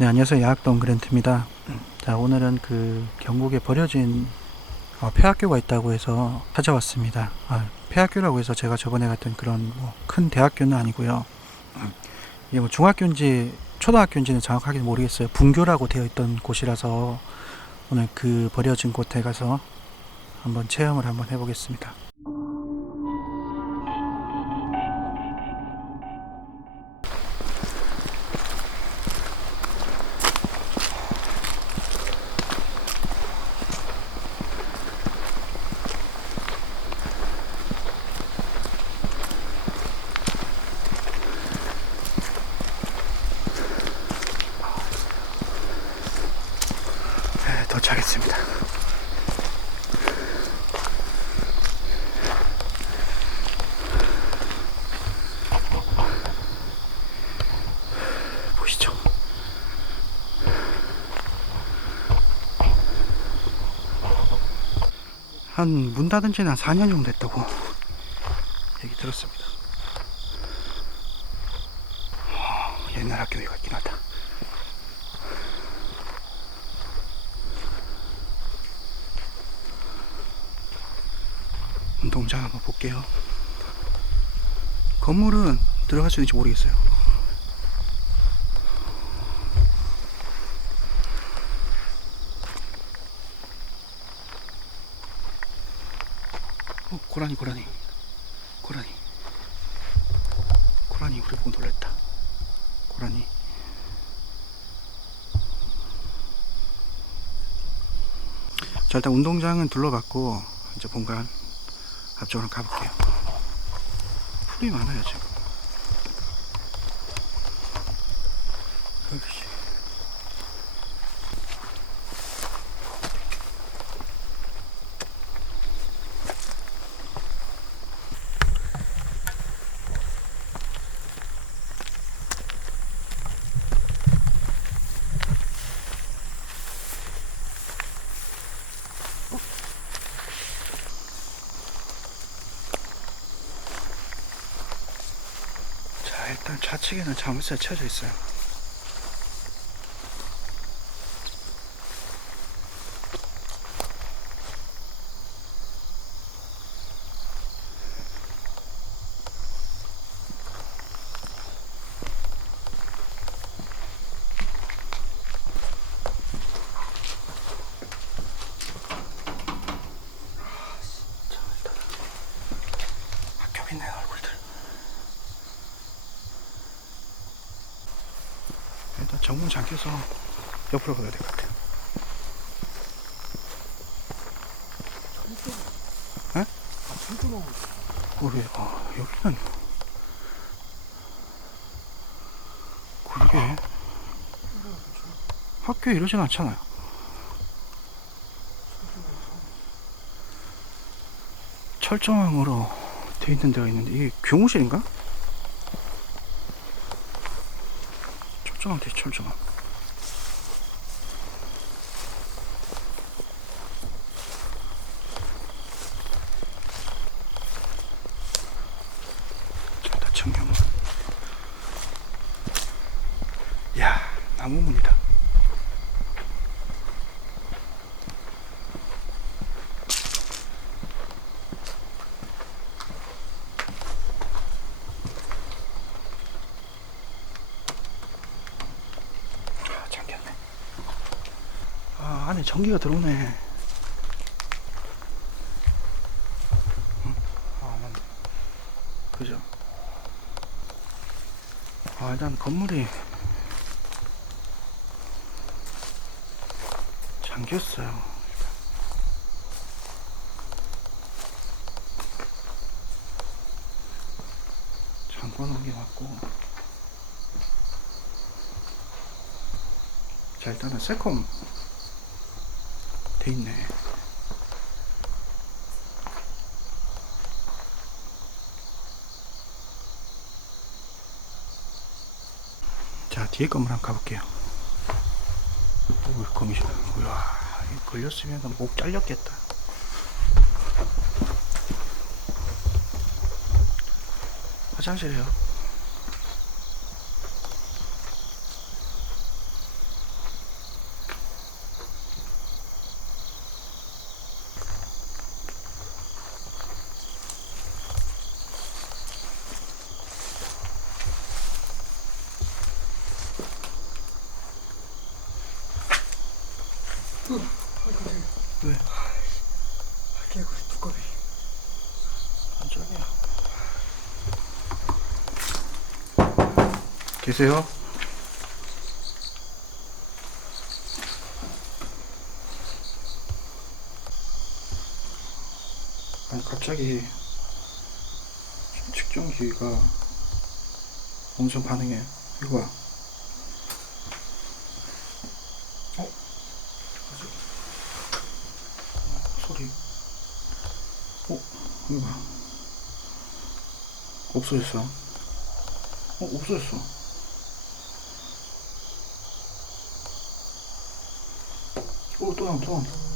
네, 안녕하세요. 야학동 그랜트입니다. 자, 오늘은 그 경북에 버려진 어, 폐학교가 있다고 해서 찾아왔습니다. 아, 폐학교라고 해서 제가 저번에 갔던 그런 뭐 큰 대학교는 아니고요. 음, 이게 뭐 중학교인지 초등학교인지는 정확하게 모르겠어요. 분교라고 되어 있던 곳이라서 오늘 그 버려진 곳에 가서 한번 체험을 한번 해보겠습니다. 네, 도착했습니다. 보시죠. 한 문 닫은 지는 한 4년 정도 됐다고 얘기 들었습니다. 어, 옛날 학교 같긴 하다. 운동장 한번 볼게요. 건물은 들어갈 수 있는지 모르겠어요. 어, 고라니, 고라니. 고라니. 고라니, 우리 보고 놀랬다. 고라니. 자, 일단 운동장은 둘러봤고, 이제 본관 앞쪽으로 가볼게요. 풀이 많아요, 지금. 좌측에는 자물쇠 쳐져 있어요. 자, 일단 학교 있네요, 얼굴들. 일단 정문 잠겨서 옆으로 가야 될 것 같아요. 에? 어, 왜, 어, 여기는. 그러게. 학교에 이러진 않잖아요. 철조망으로 돼 있는 데가 있는데, 이게 교무실인가? 자, 다 청경문. 야, 나무문이다. 아, 잠겼네. 아, 안에 전기가 들어오네. 응? 아. 그죠? 아, 일단 건물이 잠겼어요. 잠궈 놓은 게 맞고. 자, 일단은 세컴 돼 있네. 자, 뒤에 건물 한번 가볼게요. 우와, 이거 걸렸으면 목 잘렸겠다. 화장실이요. 왜? 개구리 두꺼비. 깜짝이야. 계세요? 아니 갑자기 측정기가 엄청 반응해. 이거 봐. 어? 뭐지? 소리. 어? 이거 봐. 없어졌어. 어, 없어졌어. 어, 또 나온다, 또 나온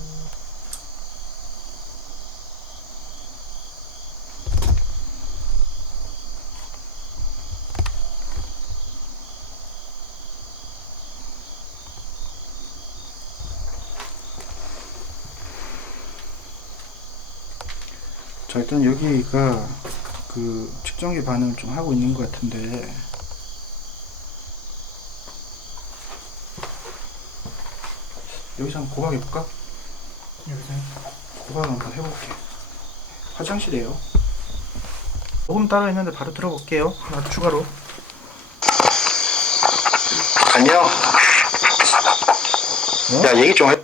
일단 여기가 그 측정기 반응을 좀 하고 있는 것 같은데 여기서 한번 고박 해볼까? 여기서 고박 한번 해볼게 화장실이에요 녹음 따로 했는데 바로 들어볼게요 하나 추가로 안녕. 야, 얘기 좀 해.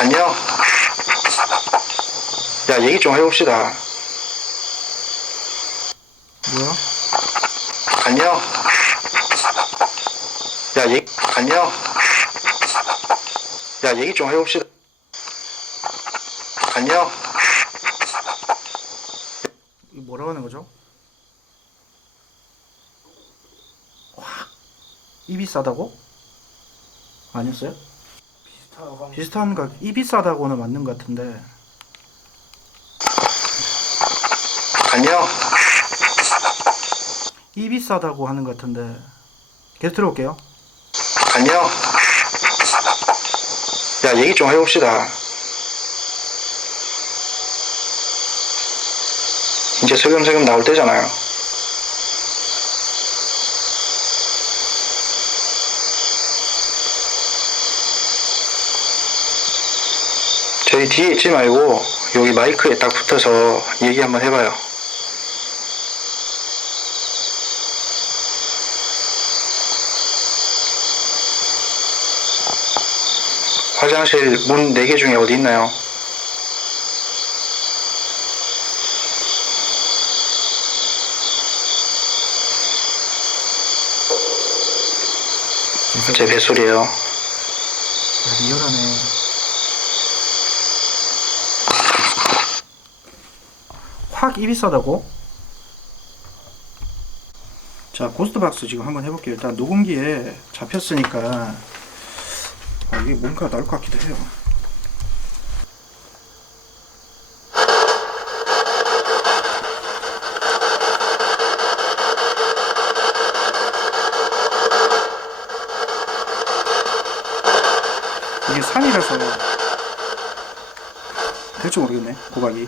안녕. 야, 얘기 좀 해봅시다. 뭐야? 안녕. 야, 얘, 안녕. 야, 얘기 좀 해봅시다. 안녕. 뭐라고 하는 거죠? 와 입이 싸다고? 아니었어요? 비슷하고 비슷한 거 입이 싸다고는 맞는 것 같은데 안녕. 입이 싸다고 하는 것 같은데 계속 들어볼게요 안녕. 야, 얘기 좀 해봅시다. 이제 슬금슬금 나올 때잖아요. 저희 뒤에 있지 말고 여기 마이크에 딱 붙어서 얘기 한번 해봐요. 화장실 문 4개 중에 어디 있나요? 제 뱃소리에요. 야, 리얼하네 확 입이 싸다고? 자 고스트 박스 지금 한번 해볼게요 일단 녹음기에 잡혔으니까 아, 이게 뭔가 나올 것 같기도 해요 이게 산이라서 될줄 모르겠네 고박이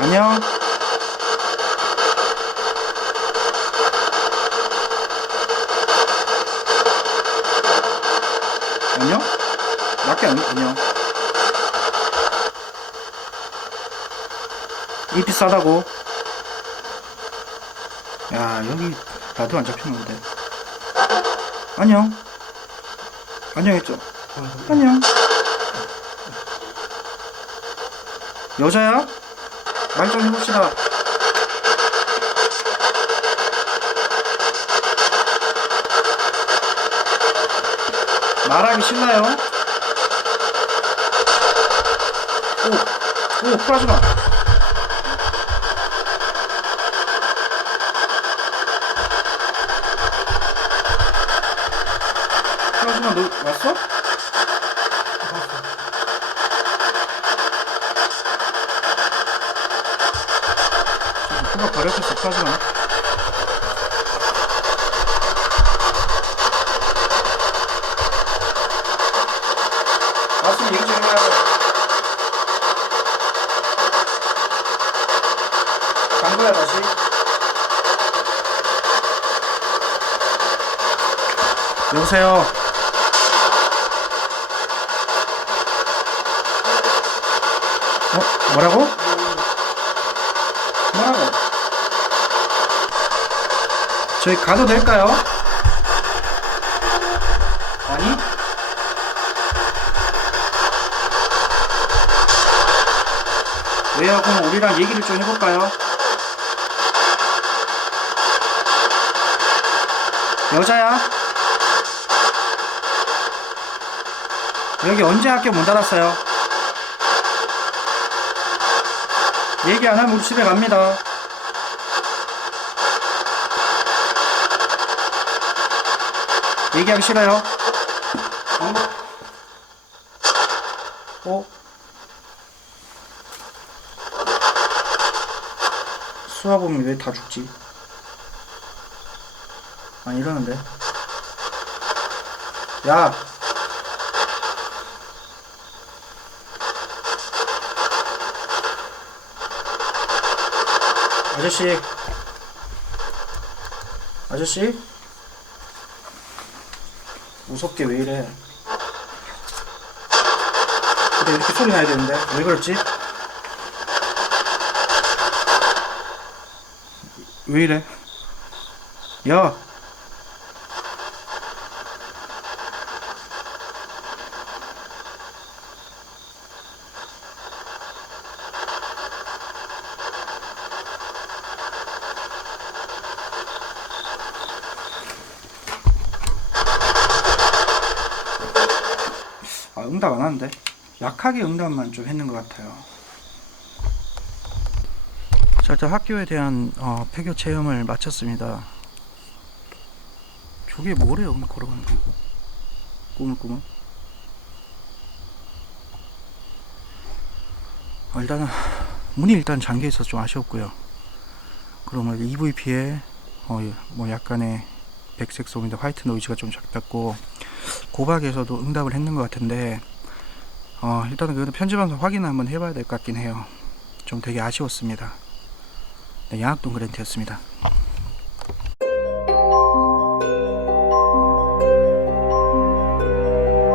안녕? 안, 안녕 이 비싸다고? 야 여기 나도 안 잡히는데. 안녕. 안녕했죠? 안녕. 여자야? 말 좀 해봅시다. 말하기 싫나요? 오, 오, 풀하지마 하지마 너 왔어? 버렸을 수 하지마 왔으면 얘기 좀 해봐요 간 거야 다시 여보세요. 어? 뭐라고? 뭐라고? 저희 가도 될까요? 아니? 왜요? 그럼 우리랑 얘기를 좀 해볼까요? 여자야? 여기 언제 학교 문 닫았어요? 얘기 안 하면 우리 집에 갑니다. 얘기하기 싫어요? 어? 어? 수화범이 왜 다 죽지? 아 이러는데 야 아저씨. 아저씨? 무섭게 왜 이래? 근데 이렇게 소리 나야 되는데? 왜 그렇지? 왜 이래? 야 아, 응답 안 하는데 약하게 응답만 좀 했는 것 같아요. 자, 일단 학교에 대한 어, 폐교 체험을 마쳤습니다. 저게 뭐래요? 오늘 걸어가는 거 이거? 꾸물꾸물? 아, 일단은 문이 일단 잠겨 있어서 좀 아쉬웠고요. 그러면 EVP에 어, 예, 뭐 약간의 백색 소음인데 화이트 노이즈가 좀 잡혔고 고박에서도 응답을 했는 것 같은데 어, 일단은 그래도 편집하면서 확인을 한번 해봐야 될 것 같긴 해요. 좀 되게 아쉬웠습니다. 네, 양학동 그랜트였습니다.